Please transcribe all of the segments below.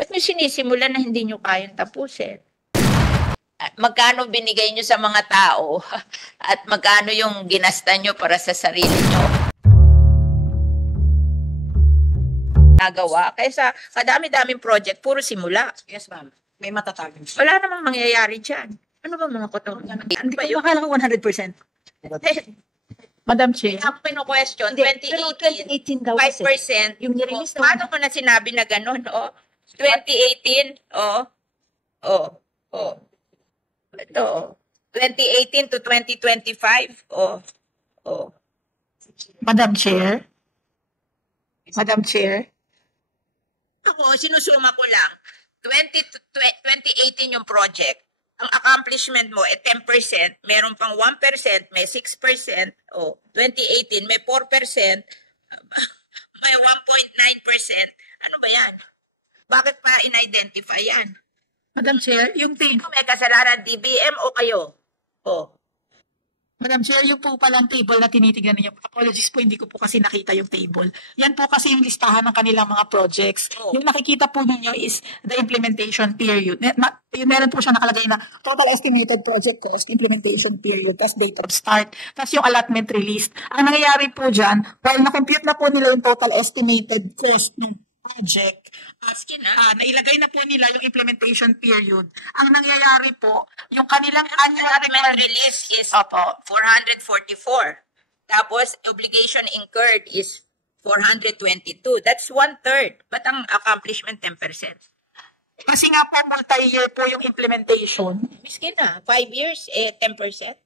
Ba't nyo sinisimulan na hindi nyo kayang tapusin? At magkano binigay nyo sa mga tao at magkano yung ginasta nyo para sa sarili nyo? Nagawa. Kaysa kadami-daming project, puro simula. Yes, ma'am. May matatag. Wala namang mangyayari dyan. Ano ba mga kotong? Hindi ko makala 100%. Madam Chair. Ako pino-question, Pero 2018, 2018 daw kasi. 5%. Yung nirelease na Paano mo na sinabi na gano'n? 2018, Ito, 2018 to 2025, Madam Chair. Madam Chair. Ako, sinusuma ko lang. 2018 yung project. Ang accomplishment mo, 10%, meron pang 1%, may 6%, 2018, may 4%, may 1.9%. Ano ba yan? Bakit pa in-identify yan? Madam Chair, yung table. May kasalanan, DBM o kayo? Madam Chair, yung po palang table na tinitignan ninyo, apologies po, hindi ko po kasi nakita yung table. Yan po kasi yung listahan ng kanilang mga projects. Yung nakikita po ninyo is the implementation period. Meron po siya nakalagay na total estimated project cost, implementation period, tas date of start, tas yung allotment released. Ang nangyayari po dyan, while na-compute na po nila yung total estimated cost ng project, nailagay na po nila yung implementation period. Ang nangyayari po, yung kanilang annual Allotment release is 444. Tapos, obligation incurred is 422. That's 1/3. But ang accomplishment, 10%. Kasi nga po, multi-year po yung implementation. Miskin na, 5 years, 10%.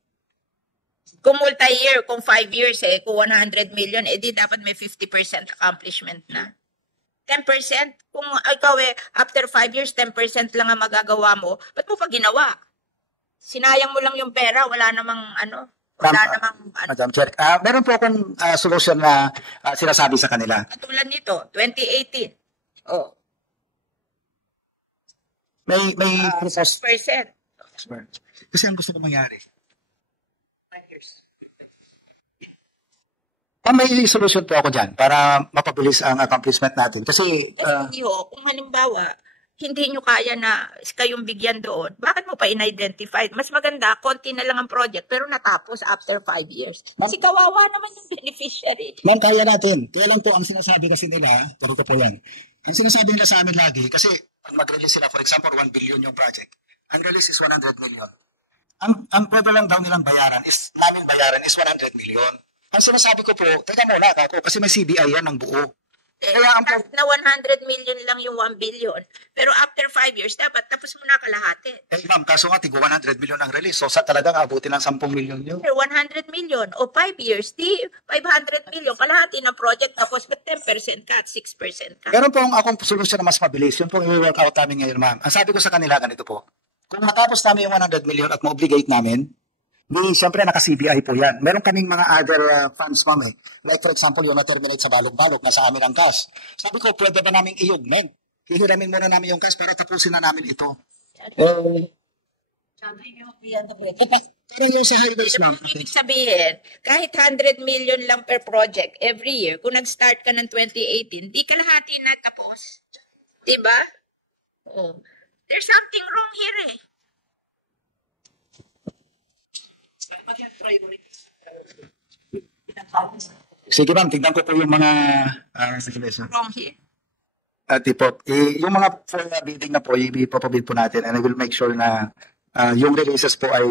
Kung multi-year, kung 5 years, kung 100 million, di dapat may 50% accomplishment na. 10%, kung ikaw after 5 years, 10% lang ang magagawa mo, ba't mo pa ginawa? Sinayang mo lang yung pera, wala namang Madam Chair, meron po akong solusyon na sinasabi sa kanila. Tulad nito, 2018. May process. 6%. Kasi ang gusto ko mangyari. 5 years. May solusyon po ako dyan para mapabilis ang accomplishment natin. Kasi, Kung halimbawa, hindi nyo kaya na kayong bigyan doon, bakit mo pa in-identify? Mas maganda, konti na lang ang project, pero natapos after 5 years. Kasi kawawa naman yung beneficiary. ma'am, kaya natin. Kaya lang po ang sinasabi kasi nila, ganito po yan. Ang sinasabi nila sa amin lagi, kasi pag mag-release sila, for example, 1 billion yung project, ang release is 100 million. Ang pwede lang daw nilang bayaran is 100 million. Ang sinasabi ko po, teka muna ako, kasi may CBI yan ng buo. Kaya ang Na 100 million lang yung 1 billion. Pero after 5 years, dapat tapos mo na kalahati. ma'am, kaso nga, tigwa 100 million ang release. So, talagang abutin ng 10 million yun. Pero 100 million o 5 years, di 500 million, kalahati ng project, tapos may 10% ka at 6% ka. Meron po akong solusyon na mas mabilis. Yun po yung i-work out namin ngayon, ma'am. Ang sabi ko sa kanila, ganito po. Kung matapos namin yung 100 million at ma-obligate namin, siyempre naka-CBI po yan. Meron kaming mga other funds, ma'am . Like for example, yung na-terminate sa balog-balog, nasa amin ang cash. Sabi ko, pwede ba namin i-augment? Hihiramin muna namin yung cash para tapusin na namin ito. Pero yung sa highways, ma'am. Ibig sabihin, kahit 100 million lang per project every year, kung nag-start ka ng 2018, di kalahati na tapos. Diba? There's something wrong here . Sige, ma'am, tignan ko po yung mga Wrong here. yung mga full bidding na po, ipapabid po natin and I will make sure na yung releases po ay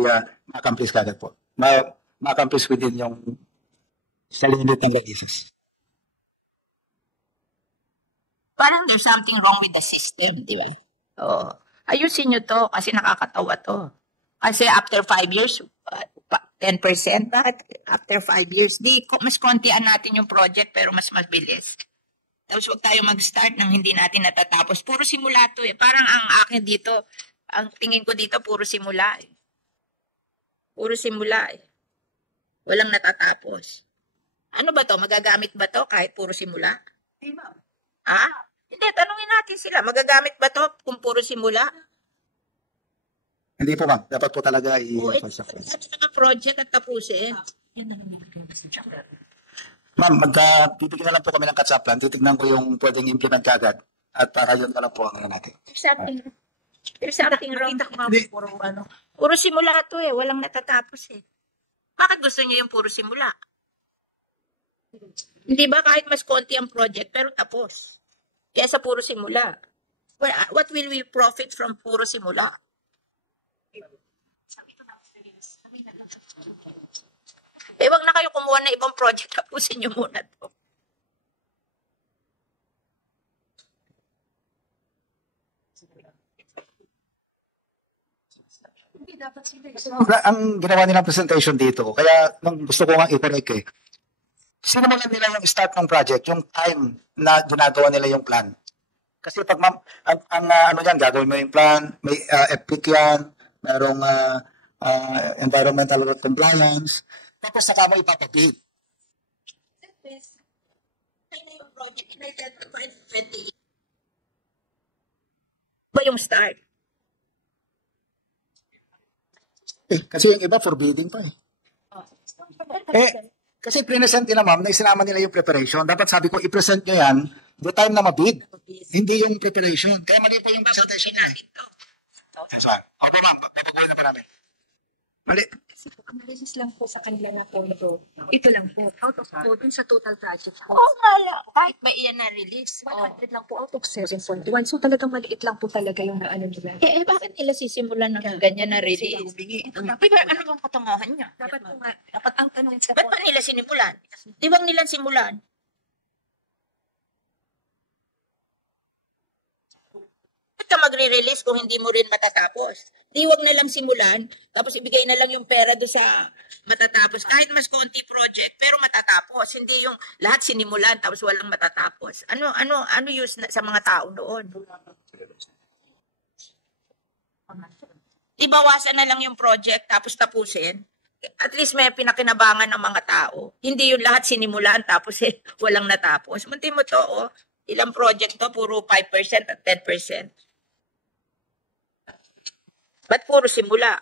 ma-accomplish kagad po. Ma-accomplish within yung sa limit ng releases. Parang there's something wrong with the system, di ba? Ayusin nyo to kasi nakakatawa to. Kasi after 5 years, 10%, after 5 years, mas kontian natin yung project pero mas mabilis. Tapos huwag tayo mag-start nang hindi natin natatapos. Puro simula to . Parang ang akin dito, ang tingin ko dito, puro simula . Puro simula . Walang natatapos. Ano ba to? Magagamit ba to kahit puro simula? Hindi, tanungin natin sila. Magagamit ba to kung puro simula? Hindi po, ma'am. Dapat po talaga project at tapusin. Ma'am, titignan na lang po kami ng catch-up plan. Titignan ko yung pwedeng implement kagad. At yun na lang po ang ano natin. There's something wrong. Nakita ko nga Hindi. puro ano. Puro simula to eh. Walang natatapos eh. Bakit gusto niyo yung puro simula? Hindi ba kahit mas konti ang project pero tapos? Kesa puro simula. What will we profit from puro simula? Eh, wag na kayo kumuha ng ibang project. Tapusin niyo muna to. Ang ginawa nilang presentation dito, kaya gusto ko nga i-correct eh. Sinimulan nila yung start ng project, yung time na ginagawa nila yung plan. Kasi pag ano yan, gagawin mo yung plan, may EPIC yan, merong environmental compliance, tapos saka mo ipapabid. Ba yung start? Kasi yung iba forbidden pa kasi present nila ma'am, na isinama nila yung preparation. Dapat sabi ko, i-present nyo yan the time na mabid. Hindi yung preparation. Kaya mali po yung presentation nila. Okay ma'am, pagpapakuha na pa namin. Mali. Analysis lang po sa kanila na po ito lang po, out of po, dun sa total project po. Oo nga lang. Kahit ba iyan na-release? 100 lang po out of 7.1. So talagang maliit lang po talaga yung ano nila. Bakit nila sisimulan ng ganyan na release? Ano bang katangahan niya? Dapat po nga, dapat ang tanong sa Ba't pa nila sinimulan? Di bang nila simulan? Ba't ka magre-release kung hindi mo rin matatapos? Di wag na lang simulan, tapos ibigay na lang yung pera do sa matatapos. Kahit mas konti project, pero matatapos. Hindi yung lahat sinimulan, tapos walang matatapos. Ano use na, sa mga tao noon? Di bawasan na lang yung project, tapos tapusin? At least may pinakinabangan ng mga tao. Hindi yung lahat sinimulan, tapos walang natapos. Munti mo to, ilang project to, puro 5% at 10%. Ba't puro simula?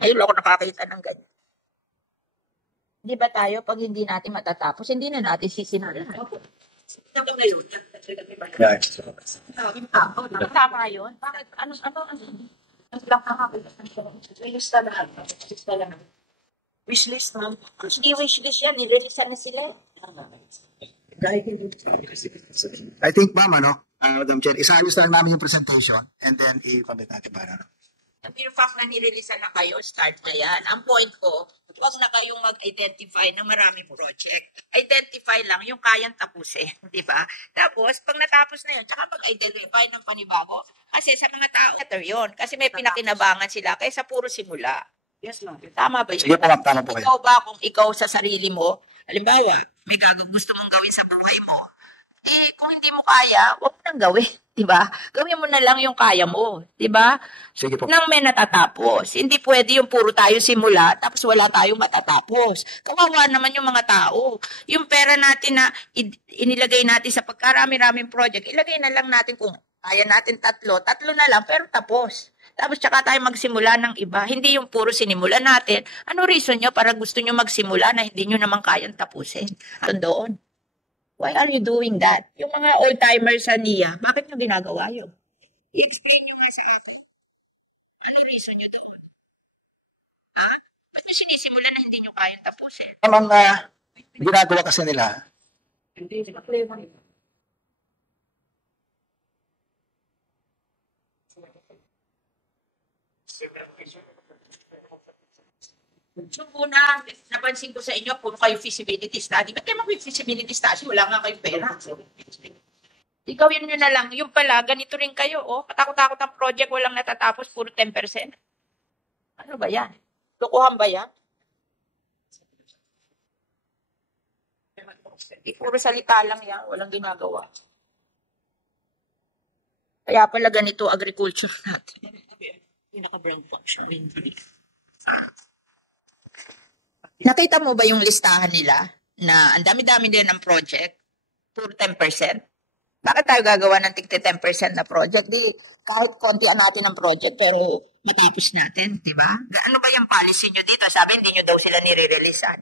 Ayun ako nakakita ng ganyan. Di ba tayo, pag hindi natin matatapos, hindi na natin sisimulan. Tama ngayon. Tama yun. Bakit? Ano? Ang lang wishlist na lahat. Wishlist, ma'am. Hindi wishlist yan. Nirelease na sila. I think ma'am, Madam Chair, isaayos lang namin yung presentation and then i-commit natin para. Ang pure fact na nirelease na kayo, start na yan. Ang point ko, huwag na kayong mag-identify ng maraming project. Identify lang yung kayang tapusin, di ba? Tapos, pag natapos na yun, tsaka mag-identify ng panibago. Kasi sa mga tao, better yun. Kasi may pinakinabangan sila kaysa puro simula. Yes, ma'am. Tama ba yun? Sige po ma'am, tama po kayo. Ikaw ba, kung ikaw sa sarili mo, halimbawa, may gusto mong gawin sa buhay mo, kung hindi mo kaya, huwag mo nang gawin, di ba? Gawin mo na lang yung kaya mo, di ba? Sige po. Nang may natatapos. Hindi pwede yung puro tayo simula, tapos wala tayong matatapos. Kawawa naman yung mga tao. Yung pera natin na inilagay natin sa pagkarami-raming project, ilagay na lang natin kung kaya natin tatlo na lang, pero tapos. Tapos tsaka tayo magsimula ng iba. Hindi yung puro sinimula natin. Ano reason nyo para gusto nyo magsimula na hindi nyo naman kayang tapusin? Doon. Why are you doing that? Yung mga old-timers sa NIA, bakit nyo ginagawa yun? I-explain nyo nga sa akin. Ano reason nyo doon? Ha? Ba't nyo sinisimula na hindi nyo kayang tapusin? Ang ginagawa kasi nila, So, una, napansin ko sa inyo, puro kayo feasibility study. Ba't kayo mag-feasibility study? Wala nga kayong pera. Gawin nyo na lang. Yung pala, ganito rin kayo. Katakot-takot ang project, walang natatapos, puro 10%. Ano ba yan? Lukuhan ba yan? Puro salita lang yan. Walang ginagawa. Kaya pala ganito agriculture natin. Pinaka-brand function. Nakita mo ba yung listahan nila na ang dami-dami din ng project? Puro 10%? Bakit tayo gagawa ng tigti 10% na project? Di, kahit kontian natin ang project, pero matapos natin, di ba? Ano ba yung policy nyo dito? Sabi, hindi nyo daw sila nire-releasean.